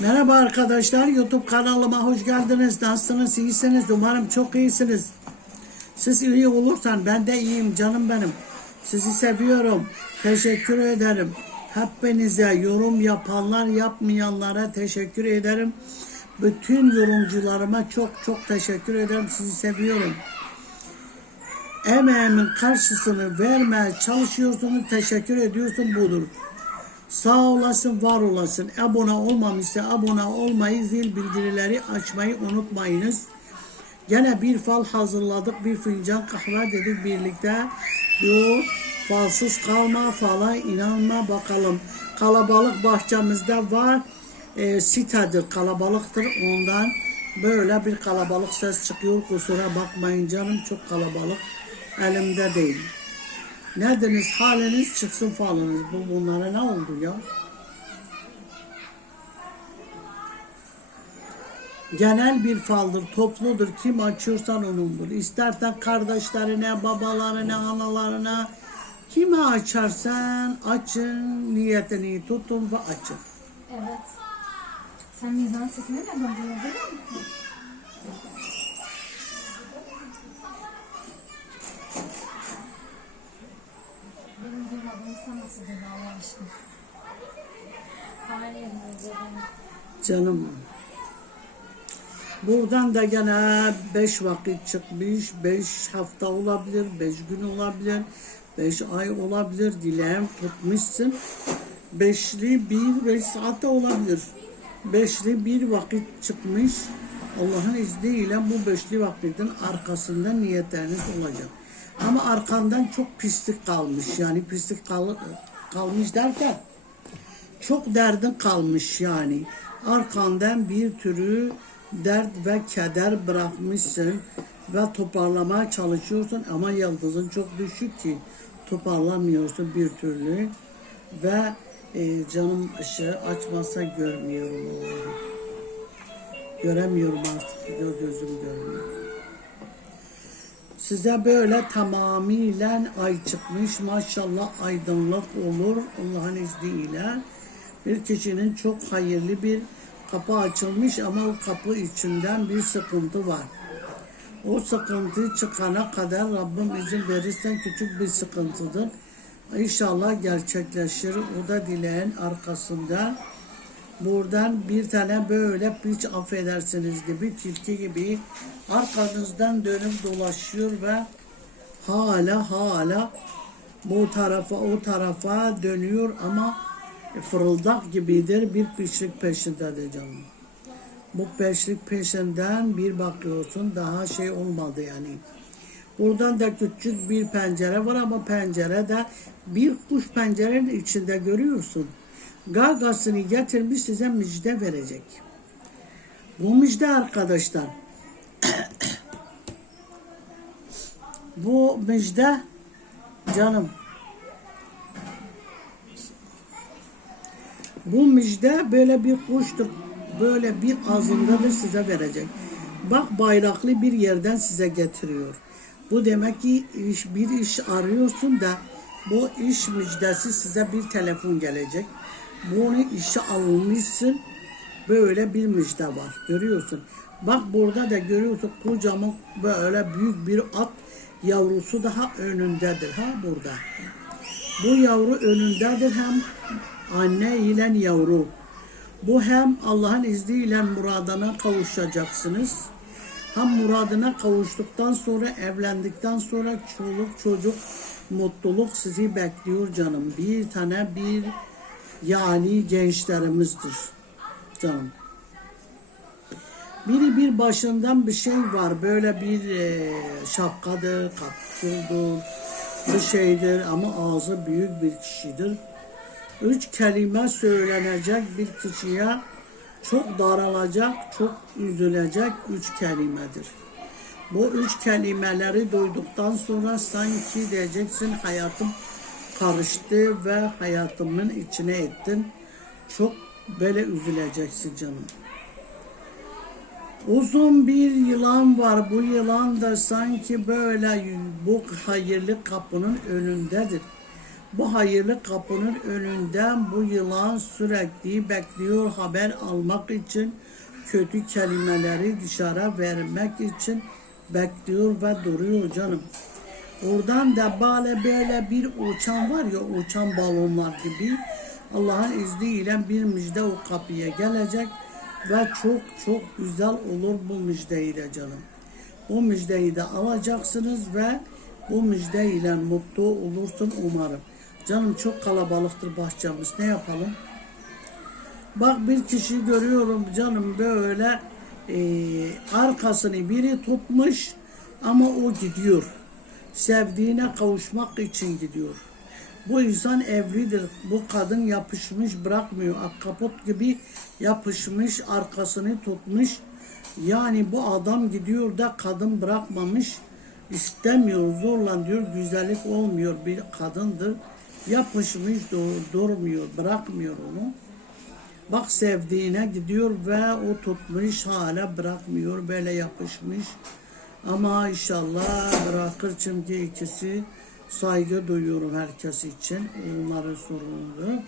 Merhaba arkadaşlar, YouTube kanalıma hoş geldiniz. Nasılsınız, iyisiniz? Umarım çok iyisiniz. Siz iyi olursan ben de iyiyim canım benim. Sizi seviyorum. Teşekkür ederim. Hepinize yorum yapanlar, yapmayanlara teşekkür ederim. Bütün yorumcularıma çok çok teşekkür ederim. Sizi seviyorum. Emeğimin karşısını vermeye çalışıyorsunuz. Teşekkür ediyorsun budur. Sağ olasın, var olasın. Abone olmamışsa abone olmayı, zil bildirileri açmayı unutmayınız. Gene bir fal hazırladık, bir fincan kahve dedik birlikte. Bu falsız kalma, fala inanma bakalım. Kalabalık bahçemizde var. E, sitedir, kalabalıktır ondan. Böyle bir kalabalık ses çıkıyor. Kusura bakmayın canım çok kalabalık. Elimde değil. Nedeniz haliniz çıksın falınız. Bu bunlara ne oldu ya? Genel bir faldır, topludur. Kim açıyorsan onundur. İstersen kardeşlerine, babalarına, analarına, kime açarsan açın, niyetini tutun ve açın. Evet. Sen mizan sesini nereden duyuyor? Benim canım. Buradan da gene beş vakit çıkmış, beş hafta olabilir, beş gün olabilir, beş ay olabilir. Dileğim tutmuşsun. Beşli bir, beş saatte olabilir. Beşli bir vakit çıkmış. Allah'ın izniyle bu beşli vakitin arkasında niyetleriniz olacak. Ama arkandan çok pislik kalmış. Yani pislik kal- kalmış derken çok derdin kalmış yani. Arkandan bir türü dert ve keder bırakmışsın ve toparlamaya çalışıyorsun ama yıldızın çok düşük ki toparlamıyorsun bir türlü ve e, canım ışığı açmasa görmüyorum Allah'ım. Göremiyorum artık gö- gözüm görmüyor. Size böyle tamamıyla ay çıkmış. Maşallah aydınlık olur Allah'ın izniyle. Bir kişinin çok hayırlı bir kapı açılmış ama o kapı içinden bir sıkıntı var. O sıkıntı çıkana kadar Rabbim izin verirsen küçük bir sıkıntıdır. İnşallah gerçekleşir. O da dileğin arkasında. Buradan bir tane böyle hiç affedersiniz gibi tilki gibi arkanızdan dönüp dolaşıyor ve hala hala bu tarafa o tarafa dönüyor ama fırıldak gibidir bir pişlik peşindedir canım. Bu peşlik peşinden bir bakıyorsun daha şey olmadı yani. Buradan da küçük bir pencere var ama pencerede bir kuş pencerenin içinde görüyorsun. Gagasını getirmiş size müjde verecek. Bu müjde arkadaşlar. Bu müjde canım. Bu müjde böyle bir kuştur. Böyle bir ağzındadır size verecek. Bak bayraklı bir yerden size getiriyor. Bu demek ki iş, bir iş arıyorsun da bu iş müjdesi size bir telefon gelecek. Bunu işe almışsın. Böyle bir müjde var. Görüyorsun. Bak burada da görüyorsun kocaman böyle büyük bir at yavrusu daha önündedir. Ha burada. Bu yavru önündedir hem anne ile yavru. Bu hem Allah'ın izniyle muradına kavuşacaksınız. Hem muradına kavuştuktan sonra evlendikten sonra çoluk çocuk mutluluk sizi bekliyor canım. Bir tane bir yani gençlerimizdir canım. Biri bir başından bir şey var. Böyle bir e, şapkadır, kapsüldür, bir şeydir ama ağzı büyük bir kişidir. Üç kelime söylenecek bir kişiye çok daralacak, çok üzülecek üç kelimedir. Bu üç kelimeleri duyduktan sonra sanki diyeceksin hayatım karıştı ve hayatımın içine ettin. Çok böyle üzüleceksin canım. Uzun bir yılan var. Bu yılan da sanki böyle bu hayırlı kapının önündedir. Bu hayırlı kapının önünden bu yılan sürekli bekliyor haber almak için, kötü kelimeleri dışarı vermek için bekliyor ve duruyor canım. Oradan da böyle böyle bir uçan var ya uçan balonlar gibi Allah'ın izniyle bir müjde o kapıya gelecek ve çok çok güzel olur bu müjdeyle canım. Bu müjdeyi de alacaksınız ve bu müjdeyle mutlu olursun umarım. Canım çok kalabalıktır bahçemiz. Ne yapalım? Bak bir kişi görüyorum canım böyle e, arkasını biri tutmuş ama o gidiyor. Sevdiğine kavuşmak için gidiyor. Bu insan evlidir. Bu kadın yapışmış bırakmıyor. Kaput gibi yapışmış arkasını tutmuş. Yani bu adam gidiyor da kadın bırakmamış. istemiyor zorla diyor güzellik olmuyor bir kadındır. Yapışmış dur- durmuyor bırakmıyor onu. Bak sevdiğine gidiyor ve o tutmuş hala bırakmıyor böyle yapışmış. Ama inşallah bırakır çünkü ikisi saygı duyuyorum herkes için. Onların sorunları.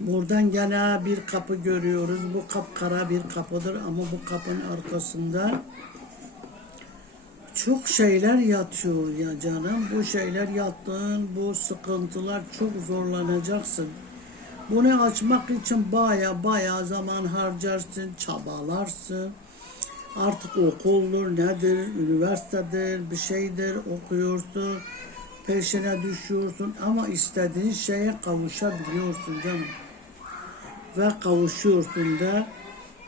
Buradan gene bir kapı görüyoruz. Bu kapkara bir kapıdır ama bu kapının arkasında çok şeyler yatıyor ya canım. Bu şeyler yattığın, bu sıkıntılar çok zorlanacaksın. Bunu açmak için baya baya zaman harcarsın, çabalarsın. Artık okuldur, nedir, üniversitedir, bir şeydir okuyorsun, peşine düşüyorsun ama istediğin şeye kavuşabiliyorsun canım. Ve kavuşuyorsun da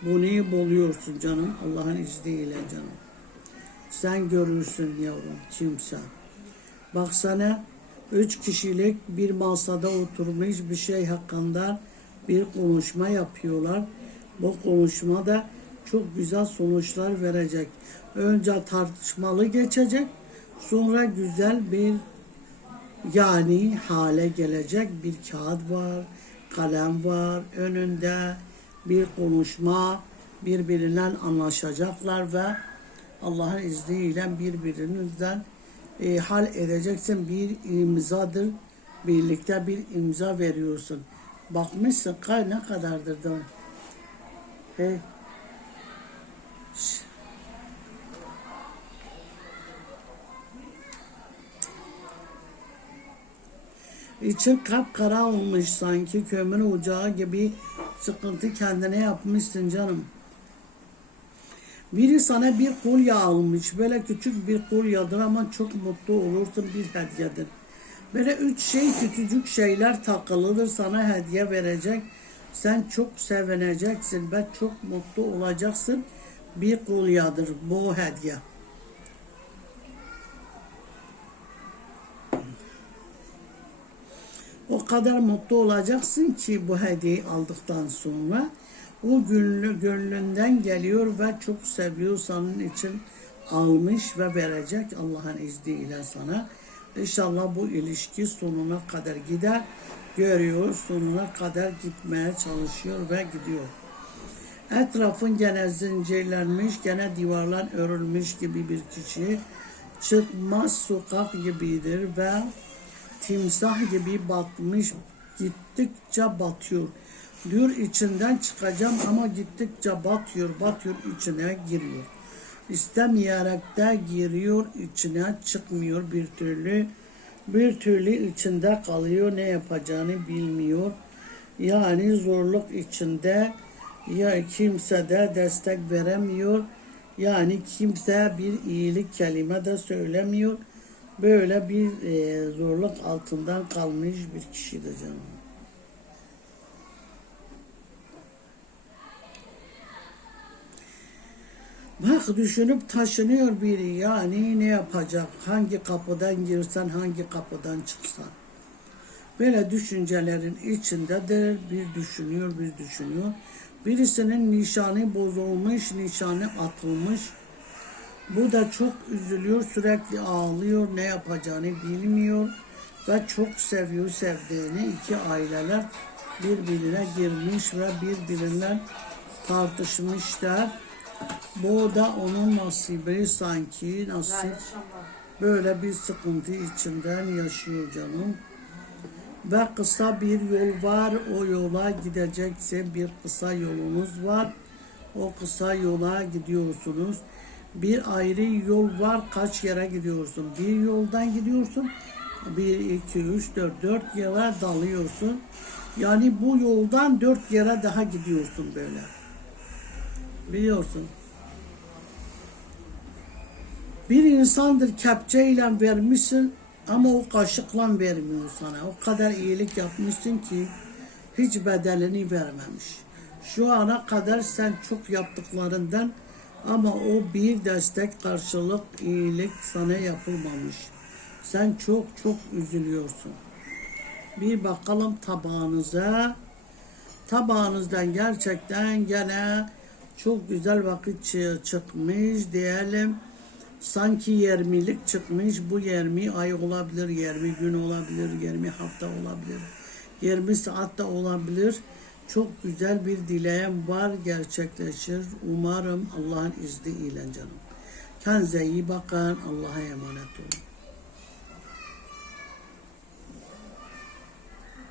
bunu buluyorsun canım Allah'ın izniyle canım. Sen görürsün yavrum kimse. Baksana üç kişilik bir masada oturmuş bir şey hakkında bir konuşma yapıyorlar. Bu konuşmada çok güzel sonuçlar verecek. Önce tartışmalı geçecek, sonra güzel bir yani hale gelecek bir kağıt var, kalem var, önünde bir konuşma, birbirinden anlaşacaklar ve Allah'ın izniyle birbirinizden e, hal edeceksin bir imzadır. Birlikte bir imza veriyorsun. Bakmışsın kay ne kadardır da. Hey. Şş. İçin kapkara olmuş sanki kömür ocağı gibi sıkıntı kendine yapmışsın canım. Biri sana bir kolye almış. Böyle küçük bir kolyedir ama çok mutlu olursun bir hediyedir. Böyle üç şey küçücük şeyler takılıdır sana hediye verecek. Sen çok sevineceksin ve çok mutlu olacaksın. Bir kolyedir bu hediye. O kadar mutlu olacaksın ki bu hediyeyi aldıktan sonra o gönlü, gönlünden geliyor ve çok seviyor senin için almış ve verecek Allah'ın izniyle sana. İnşallah bu ilişki sonuna kadar gider. Görüyor sonuna kadar gitmeye çalışıyor ve gidiyor. Etrafın gene zincirlenmiş, gene divarlar örülmüş gibi bir kişi çıkmaz sokak gibidir ve timsah gibi batmış gittikçe batıyor. Diyor içinden çıkacağım ama gittikçe batıyor, batıyor içine giriyor. İstemeyerek de giriyor içine çıkmıyor bir türlü. Bir türlü içinde kalıyor ne yapacağını bilmiyor. Yani zorluk içinde ya kimse de destek veremiyor. Yani kimse bir iyilik kelime de söylemiyor. Böyle bir e, zorluk altından kalmış bir kişi de canım. Bak düşünüp taşınıyor biri yani ne yapacak? Hangi kapıdan girsen hangi kapıdan çıksan. Böyle düşüncelerin içindedir. Bir düşünüyor bir düşünüyor. Birisinin nişanı bozulmuş, nişanı atılmış. Bu da çok üzülüyor, sürekli ağlıyor, ne yapacağını bilmiyor ve çok seviyor sevdiğini. İki aileler birbirine girmiş ve birbirinden tartışmışlar. Bu da onun nasibi sanki nasip böyle bir sıkıntı içinden yaşıyor canım. Ve kısa bir yol var. O yola gidecekse bir kısa yolunuz var. O kısa yola gidiyorsunuz. Bir ayrı yol var. Kaç yere gidiyorsun? Bir yoldan gidiyorsun. Bir, iki, üç, dört, dört yere dalıyorsun. Yani bu yoldan dört yere daha gidiyorsun böyle. Biliyorsun. Bir insandır kepçeyle vermişsin ama o kaşıkla vermiyor sana. O kadar iyilik yapmışsın ki hiç bedelini vermemiş. Şu ana kadar sen çok yaptıklarından ama o bir destek karşılık iyilik sana yapılmamış. Sen çok çok üzülüyorsun. Bir bakalım tabağınıza. Tabağınızdan gerçekten gene çok güzel vakit çı- çıkmış diyelim. Sanki 20'lik çıkmış. Bu 20 ay olabilir, 20 gün olabilir, 20 hafta olabilir, 20 saat de olabilir. Çok güzel bir dileğim var gerçekleşir. Umarım Allah'ın izniyle canım. Kendinize iyi bakın. Allah'a emanet olun.